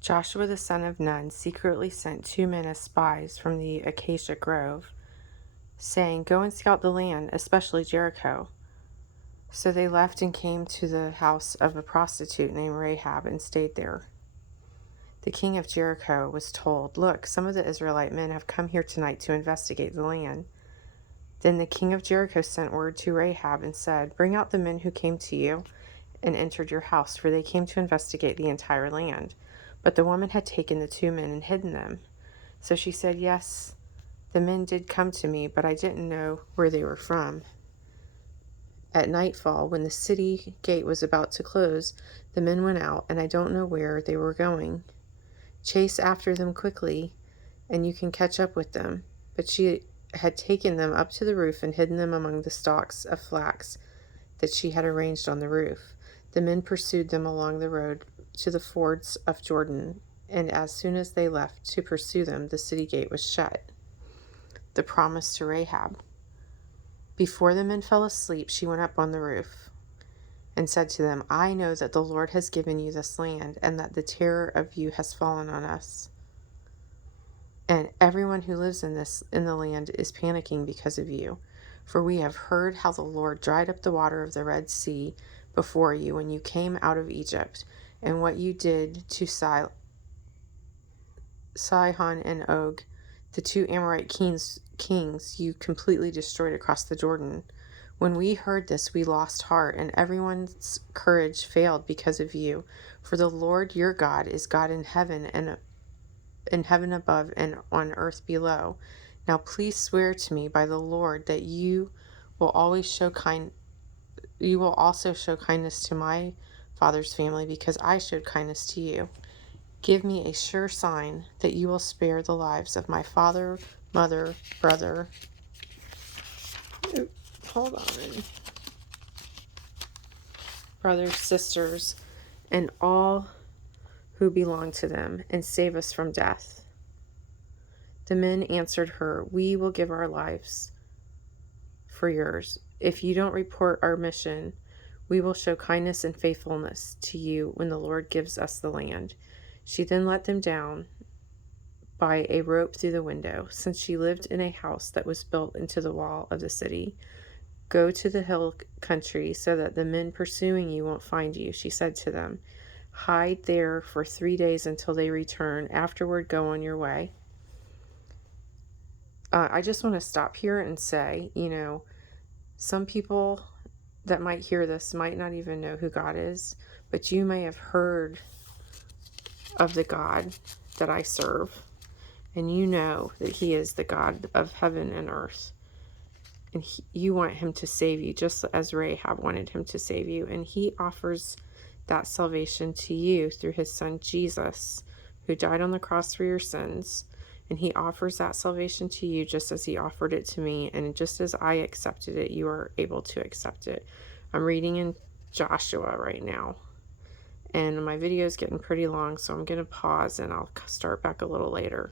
Joshua the son of Nun secretly sent 2 men as spies from the acacia grove, saying, "Go and scout the land, especially Jericho." So they left and came to the house of a prostitute named Rahab and stayed there. The king of Jericho was told, "Look, some of the Israelite men have come here tonight to investigate the land." Then the king of Jericho sent word to Rahab and said, "Bring out the men who came to you and entered your house, for they came to investigate the entire land." But the woman had taken the 2 men and hidden them. So she said, "Yes, the men did come to me, but I didn't know where they were from." At nightfall, when the city gate was about to close, the men went out, and I don't know where they were going. Chase after them quickly, and you can catch up with them." But she had taken them up to the roof and hidden them among the stalks of flax that she had arranged on the roof. The men pursued them along the road to the fords of Jordan, and as soon as they left to pursue them, the city gate was shut. The promise to Rahab. Before the men fell asleep, she went up on the roof and said to them, "I know that the Lord has given you this land, and that the terror of you has fallen on us. And everyone who lives in the land is panicking because of you. For we have heard how the Lord dried up the water of the Red Sea before you when you came out of Egypt, and what you did to Sihon and Og, the 2 Amorite kings you completely destroyed across the Jordan. When we heard this, we lost heart, and everyone's courage failed because of you. For the Lord your God is God in heaven and in heaven above and on earth below. Now please swear to me by the Lord that you will also show kindness to my father's family, because I showed kindness to you. Give me a sure sign that you will spare the lives of my father, mother, brother." Hold on. "Brothers, sisters, and all who belong to them, and save us from death." The men answered her, "We will give our lives for yours. If you don't report our mission, we will show kindness and faithfulness to you when the Lord gives us the land." She then let them down by a rope through the window, since she lived in a house that was built into the wall of the city. "Go to the hill country so that the men pursuing you won't find you," she said to them. "Hide there for 3 days until they return. Afterward, go on your way." I just want to stop here and say, some people that might hear this might not even know who God is, but you may have heard of the God that I serve, and you know that He is the God of heaven and earth. And you want Him to save you, just as Rahab wanted Him to save you. And He offers that salvation to you through His Son Jesus, who died on the cross for your sins. And He offers that salvation to you just as He offered it to me. And just as I accepted it, you are able to accept it. I'm reading in Joshua right now. And my video is getting pretty long, so I'm going to pause and I'll start back a little later.